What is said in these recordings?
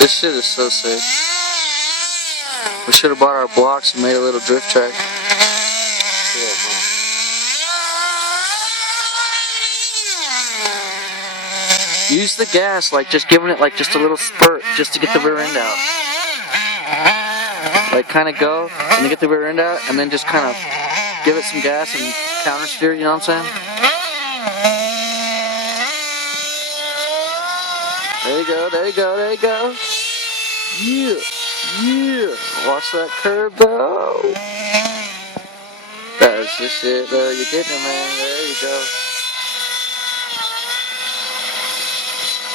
This shit is so sick. We should have bought our blocks and made a little drift track. Use the gas, like just giving it like just a little spurt just to get the rear end out. Like kind of go and then get the rear end out and then just kind of give it some gas and counter steer, you know what I'm saying? There you go, there you go, there you go. Yeah, yeah. Watch that curve though. That's the shit though, you're getting it, man. There you go.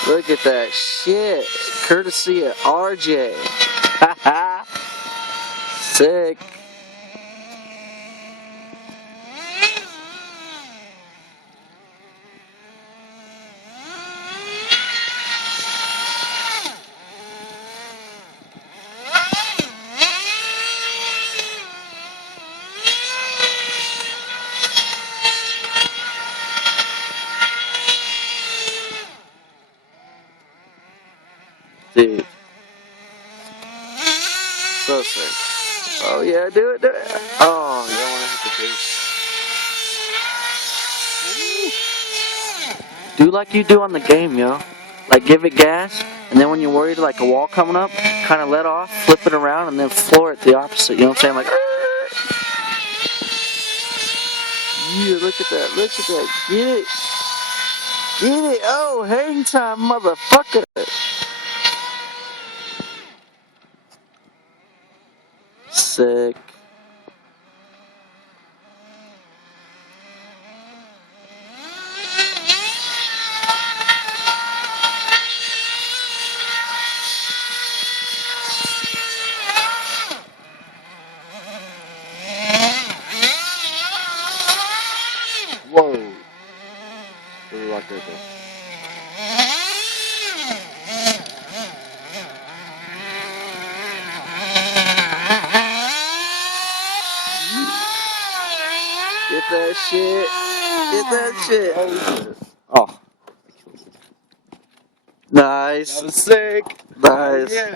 Look at that shit. Courtesy of RJ. Haha. Sick. Dude. So sick. Oh yeah, do it, do it. Oh, you don't want to hit the boost. Do like you do on the game, yo. Like give it gas, and then when you're worried like a wall coming up, kind of let off, flip it around, and then floor it the opposite. You know what I'm saying? Like, yeah, look at that, look at that. Get it. Get it. Oh, hang time, motherfucker. Sick. Whoa. Really like that though. Get that shit. Get that shit. Oh. Nice. That was sick. Nice. Yeah.